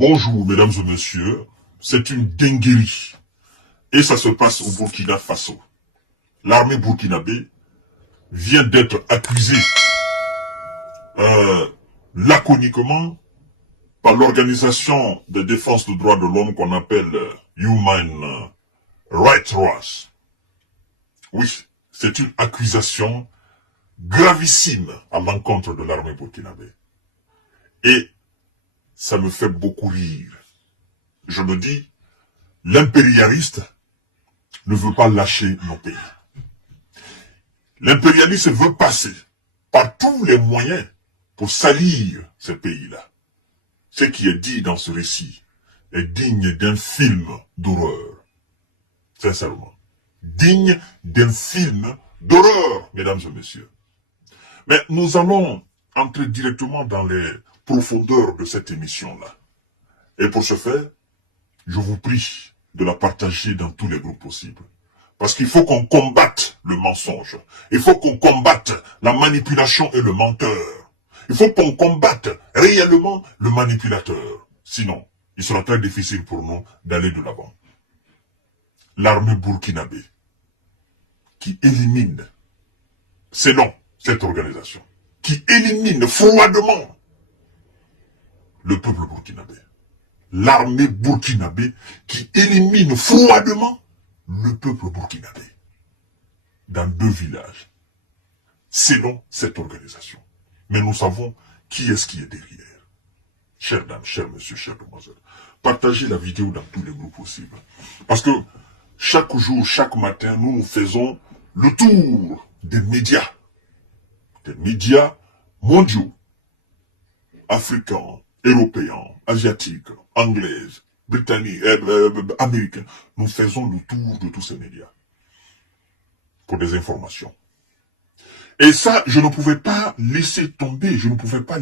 Bonjour, mesdames et messieurs. C'est une dinguerie. Et ça se passe au Burkina Faso. L'armée burkinabé vient d'être accusée laconiquement par l'organisation de défense des droits de l'homme qu'on appelle Human Rights Watch. Oui, c'est une accusation gravissime à l'encontre de l'armée burkinabé. Et ça me fait beaucoup rire. Je me dis, l'impérialiste ne veut pas lâcher nos pays. L'impérialiste veut passer par tous les moyens pour salir ces pays-là. Ce qui est dit dans ce récit est digne d'un film d'horreur. Sincèrement. Digne d'un film d'horreur, mesdames et messieurs. Mais nous allons entrer directement dans les profondeurs de cette émission-là. Et pour ce faire, je vous prie de la partager dans tous les groupes possibles. Parce qu'il faut qu'on combatte le mensonge. Il faut qu'on combatte la manipulation et le menteur. Il faut qu'on combatte réellement le manipulateur. Sinon, il sera très difficile pour nous d'aller de l'avant. L'armée burkinabé, qui élimine, selon cette organisation, qui élimine froidement le peuple burkinabé. L'armée burkinabé qui élimine froidement le peuple burkinabé dans 2 villages, selon cette organisation. Mais nous savons qui est-ce qui est derrière. Chères dames, chers messieurs, chères demoiselles, partagez la vidéo dans tous les groupes possibles. Parce que chaque jour, chaque matin, nous faisons le tour des médias mondiaux, africains, européens, asiatiques, anglaises, britanniques, américains. Nous faisons le tour de tous ces médias pour des informations. Et ça, je ne pouvais pas laisser tomber, je ne pouvais pas,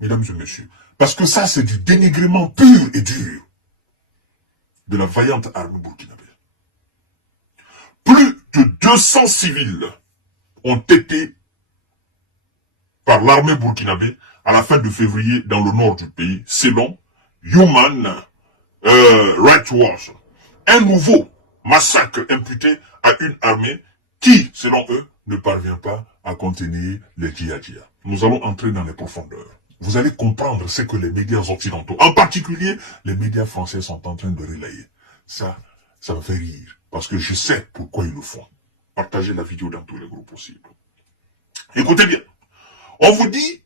mesdames et messieurs. Parce que ça, c'est du dénigrement pur et dur de la vaillante armée burkinabé. Plus de 200 civils ont été par l'armée burkinabé à la fin de février dans le nord du pays, selon Human Rights Watch. Un nouveau massacre imputé à une armée qui, selon eux, ne parvient pas à contenir les djihadistes. Nous allons entrer dans les profondeurs. Vous allez comprendre ce que les médias occidentaux, en particulier les médias français, sont en train de relayer. Ça me fait rire, parce que je sais pourquoi ils le font. Partagez la vidéo dans tous les groupes possibles. Écoutez bien, on vous dit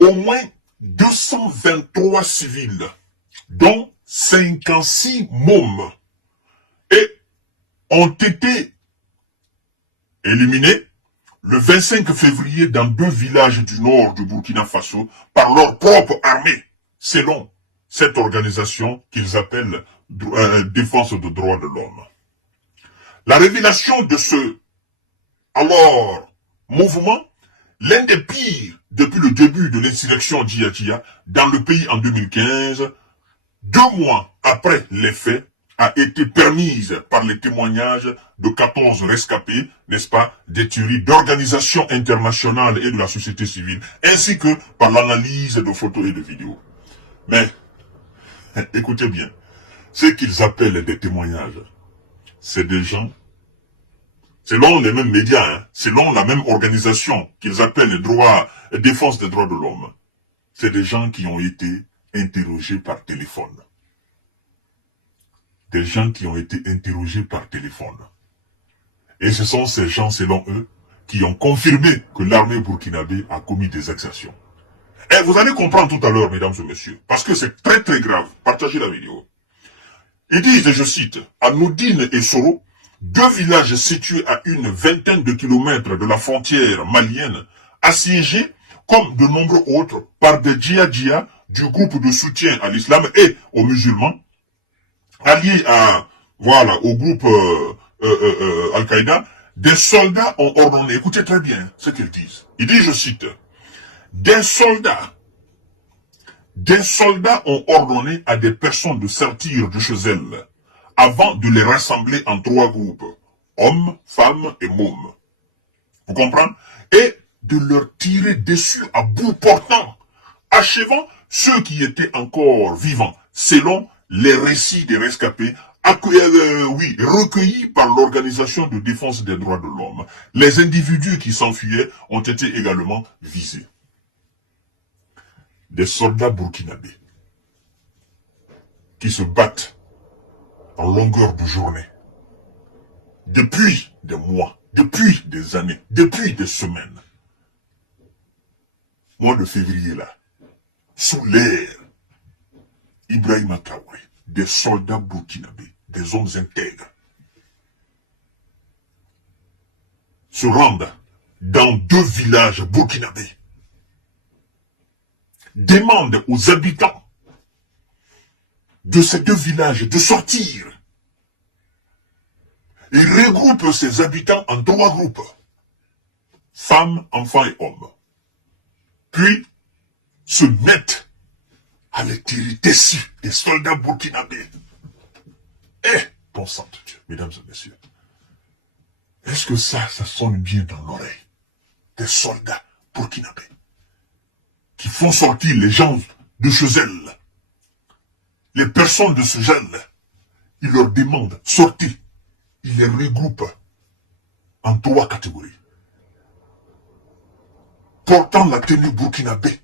au moins 223 civils, dont 56 mômes, et ont été éliminés le 25 février dans 2 villages du nord du Burkina Faso par leur propre armée, selon cette organisation qu'ils appellent Défense des droits de l'homme. La révélation de ce mouvement, l'un des pires depuis le début de l'insurrection djihadiste dans le pays en 2015, 2 mois après les faits, a été permise par les témoignages de 14 rescapés, n'est-ce pas, des tueries d'organisations internationales et de la société civile, ainsi que par l'analyse de photos et de vidéos. Mais, écoutez bien, ce qu'ils appellent des témoignages, c'est des gens, selon les mêmes médias, selon la même organisation qu'ils appellent les droits, défense des droits de l'homme, c'est des gens qui ont été interrogés par téléphone. Des gens qui ont été interrogés par téléphone. Et ce sont ces gens, selon eux, qui ont confirmé que l'armée burkinabé a commis des exactions. Et vous allez comprendre tout à l'heure, mesdames et messieurs, parce que c'est très très grave. Partagez la vidéo. Ils disent, et je cite, à Noudine et Soro, 2 villages situés à une 20aine de kilomètres de la frontière malienne, assiégés, comme de nombreux autres, par des djihadistes du groupe de soutien à l'islam et aux musulmans, alliés au groupe Al-Qaïda, des soldats ont ordonné, écoutez très bien ce qu'ils disent. Ils disent, je cite, des soldats ont ordonné à des personnes de sortir de chez elles, avant de les rassembler en 3 groupes, hommes, femmes et mômes. Vous comprenez? Et de leur tirer dessus à bout portant, achevant ceux qui étaient encore vivants, selon les récits des rescapés, recueillis par l'Organisation de défense des droits de l'homme. Les individus qui s'enfuyaient ont été également visés. Des soldats burkinabés qui se battent en longueur de journée, depuis des mois, depuis des années, depuis des semaines. Mois de février là, sous l'ère Ibrahima Traoré, des soldats burkinabés, des hommes intègres, se rendent dans 2 villages burkinabés, demandent aux habitants de ces 2 villages de sortir. Ils regroupent ces habitants en 3 groupes, femmes, enfants et hommes. Puis se mettent à les tirer dessus, des soldats burkinabés. Bon sang de Dieu, mesdames et messieurs, est-ce que ça sonne bien dans l'oreille? Des soldats burkinabés qui font sortir les gens de chez elles, les personnes de ce genre, ils leur demandent, sortez. Ils les regroupent en 3 catégories. Portant la tenue burkinabé,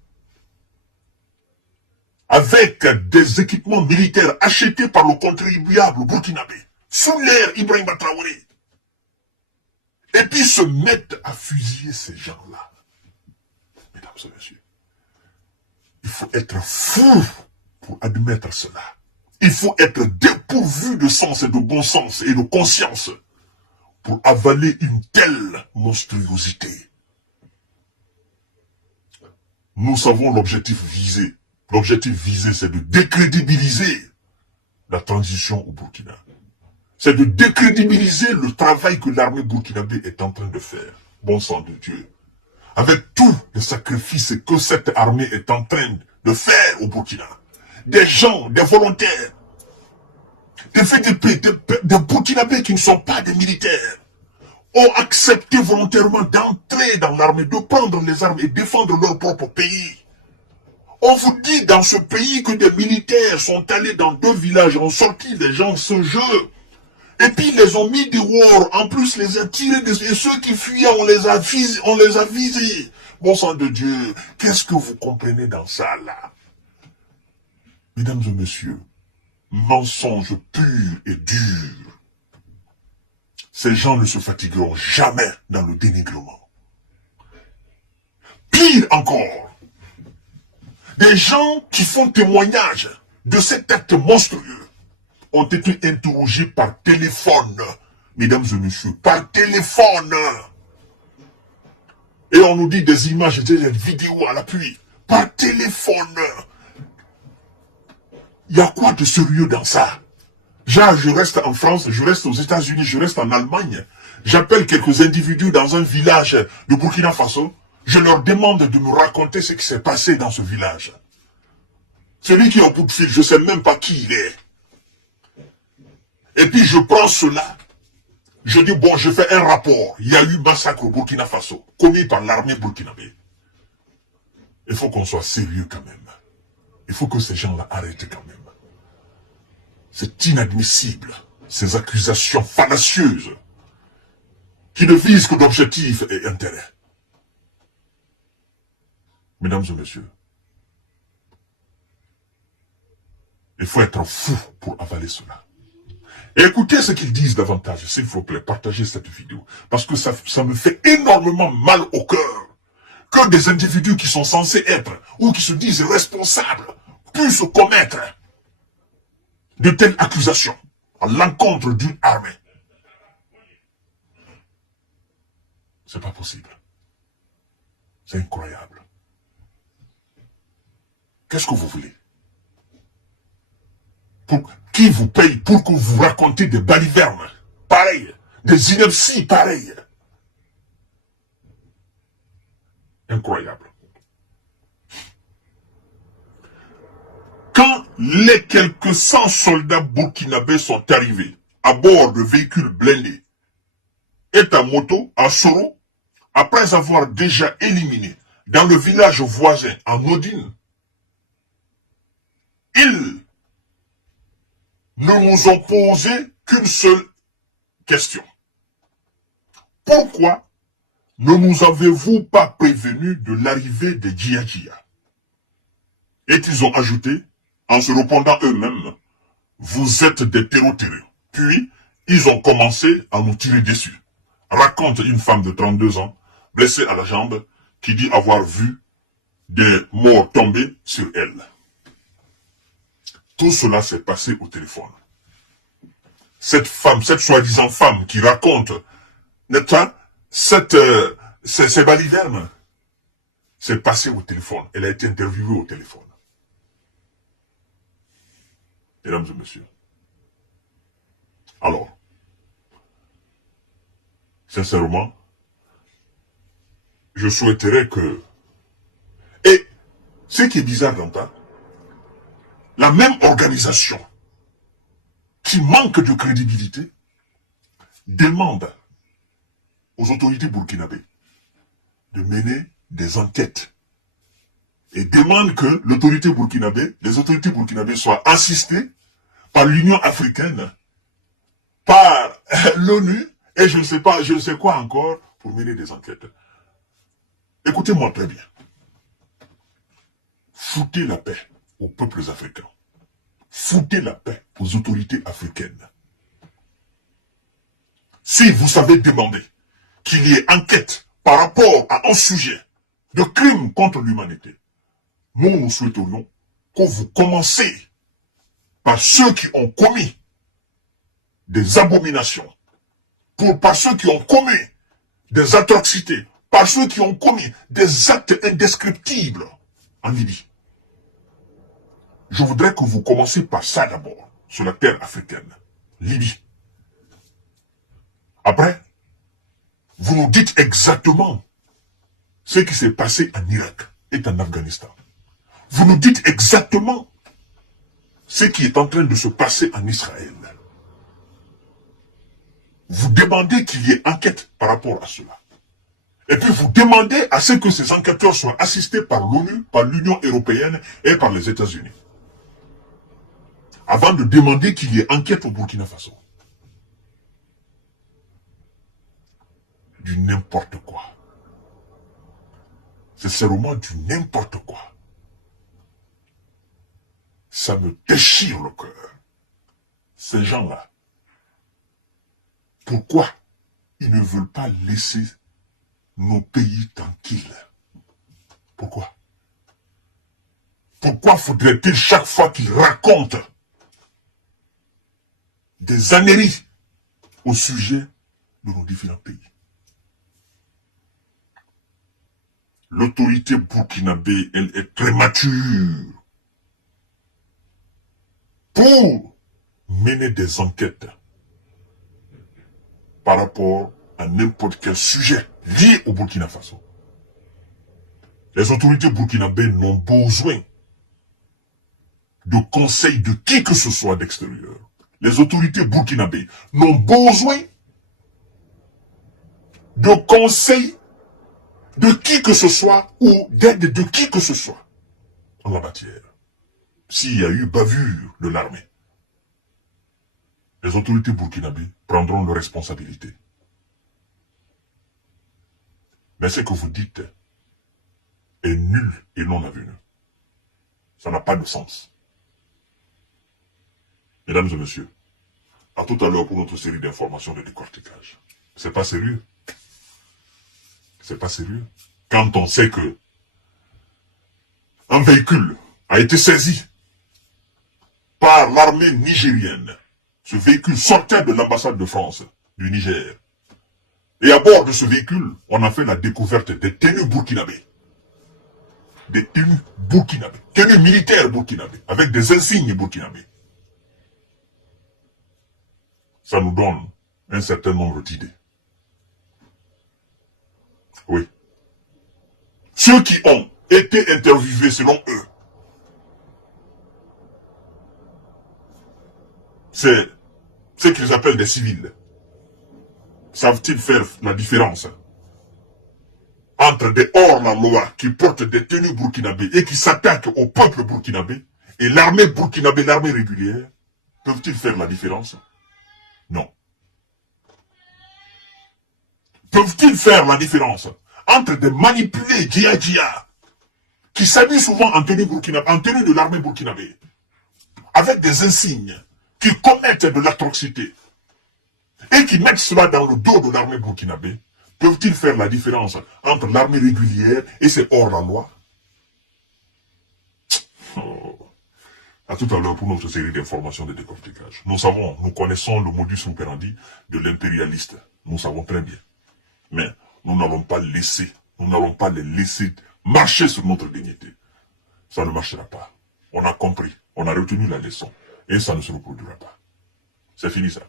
avec des équipements militaires achetés par le contribuable burkinabé, sous l'ère Ibrahima Traoré, et puis se mettent à fusiller ces gens-là. Mesdames et messieurs, il faut être fou pour admettre cela. Il faut être dépourvu de sens et de bon sens et de conscience pour avaler une telle monstruosité. Nous savons l'objectif visé. L'objectif visé, c'est de décrédibiliser la transition au Burkina. C'est de décrédibiliser le travail que l'armée burkinabé est en train de faire. Bon sang de Dieu. Avec tous les sacrifices que cette armée est en train de faire au Burkina. Des gens, des volontaires, des VDP, des Burkinabés qui ne sont pas des militaires, ont accepté volontairement d'entrer dans l'armée, de prendre les armes et défendre leur propre pays. On vous dit dans ce pays que des militaires sont allés dans 2 villages, ont sorti des gens de ce jeu, et puis ils les ont mis dehors, en plus les a tirés, et ceux qui fuyaient, on les a visés. Bon sang de Dieu, qu'est-ce que vous comprenez dans ça là? Mesdames et messieurs, mensonge pur et dur. Ces gens ne se fatigueront jamais dans le dénigrement. Pire encore, des gens qui font témoignage de cet acte monstrueux ont été interrogés par téléphone, mesdames et messieurs, par téléphone. Et on nous dit des images, des vidéos à l'appui, par téléphone. Il y a quoi de sérieux dans ça? Genre, je reste en France, je reste aux États-Unis, je reste en Allemagne. J'appelle quelques individus dans un village de Burkina Faso. Je leur demande de me raconter ce qui s'est passé dans ce village. Celui qui est au bout de fil, je ne sais même pas qui il est. Et puis je prends cela. Je dis, bon, je fais un rapport. Il y a eu massacre au Burkina Faso, commis par l'armée burkinabé. Il faut qu'on soit sérieux quand même. Il faut que ces gens-là arrêtent quand même. C'est inadmissible, ces accusations fallacieuses, qui ne visent que d'objectifs et intérêts. Mesdames et messieurs, il faut être fou pour avaler cela. Et écoutez ce qu'ils disent davantage, s'il vous plaît, partagez cette vidéo. Parce que ça me fait énormément mal au cœur que des individus qui sont censés être, ou qui se disent responsables, puissent commettre de telles accusations à l'encontre d'une armée. C'est pas possible. C'est incroyable. Qu'est-ce que vous voulez? Qui vous paye pour que vous racontez des balivernes pareilles, des inepties pareilles? Incroyable. Quand les quelques 100 soldats burkinabés sont arrivés à bord de véhicules blindés et à moto à Soro, après avoir déjà éliminé dans le village voisin en Odine ne nous ont posé qu'une seule question. Pourquoi ne nous avez-vous pas prévenu de l'arrivée des djihadistes? Et ils ont ajouté, en se répondant eux-mêmes, vous êtes des terreaux-terreux. Puis, ils ont commencé à nous tirer dessus. Raconte une femme de 32 ans, blessée à la jambe, qui dit avoir vu des morts tomber sur elle. Tout cela s'est passé au téléphone. Cette femme, cette soi-disant femme qui raconte, n'est-ce pas, ces balivernes, c'est passé au téléphone. Elle a été interviewée au téléphone. Mesdames et messieurs. Alors, sincèrement, je souhaiterais que... Et ce qui est bizarre dans ça, la même organisation qui manque de crédibilité demande aux autorités burkinabées de mener des enquêtes et demande que l'autorité burkinabé, les autorités burkinabées soient assistées par l'Union africaine, par l'ONU et je ne sais pas, je ne sais quoi encore pour mener des enquêtes. Écoutez-moi très bien. Foutez la paix aux peuples africains. Foutez la paix aux autorités africaines. Si vous savez demander qu'il y ait enquête par rapport à un sujet de crime contre l'humanité, nous souhaiterions que vous commencez par ceux qui ont commis des abominations, par ceux qui ont commis des atrocités, par ceux qui ont commis des actes indescriptibles en Libye. Je voudrais que vous commenciez par ça d'abord, sur la terre africaine, Libye. Après, vous nous dites exactement ce qui s'est passé en Irak et en Afghanistan. Vous nous dites exactement ce qui est en train de se passer en Israël. Vous demandez qu'il y ait enquête par rapport à cela. Et puis vous demandez à ce que ces enquêteurs soient assistés par l'ONU, par l'Union européenne et par les États-Unis. Avant de demander qu'il y ait enquête au Burkina Faso. Du n'importe quoi. C'est seulement du n'importe quoi. Ça me déchire le cœur. Ces gens-là, pourquoi ils ne veulent pas laisser nos pays tranquilles? Pourquoi? Pourquoi faudrait-il chaque fois qu'ils racontent des âneries au sujet de nos différents pays? L'autorité burkinabé, elle est très mature pour mener des enquêtes par rapport à n'importe quel sujet lié au Burkina Faso. Les autorités burkinabées n'ont besoin de conseils de qui que ce soit d'extérieur. Les autorités burkinabées n'ont besoin de conseils de qui que ce soit ou d'aide de qui que ce soit en la matière. S'il y a eu bavure de l'armée, les autorités burkinabées prendront leurs responsabilités. Mais ce que vous dites est nul et non avenu. Ça n'a pas de sens. Mesdames et messieurs, à tout à l'heure pour notre série d'informations de décortiquage. C'est pas sérieux. C'est pas sérieux. Quand on sait que un véhicule a été saisi par l'armée nigérienne, ce véhicule sortait de l'ambassade de France, du Niger. Et à bord de ce véhicule, on a fait la découverte des tenues burkinabées. Des tenues burkinabées. Tenues militaires burkinabées, avec des insignes burkinabés. Ça nous donne un certain nombre d'idées. Oui. Ceux qui ont été interviewés selon eux, c'est ce qu'ils appellent des civils. Savent-ils faire la différence entre des hors-la-loi qui portent des tenues burkinabées et qui s'attaquent au peuple burkinabé et l'armée burkinabé, l'armée régulière? peuvent-ils faire la différence? Non. Peuvent-ils faire la différence entre des manipulés djihadistes qui s'habillent souvent en tenue de l'armée burkinabé, avec des insignes, qui commettent de l'atrocité, et qui mettent cela dans le dos de l'armée burkinabé? Peuvent-ils faire la différence entre l'armée régulière et c'est hors la loi? Oh. À tout à l'heure pour notre série d'informations de décortiquage. Nous connaissons le modus operandi de l'impérialiste. Nous savons très bien. Mais nous n'allons pas les laisser marcher sur notre dignité. Ça ne marchera pas. On a compris, on a retenu la leçon. Et ça ne se reproduira pas. C'est fini ça.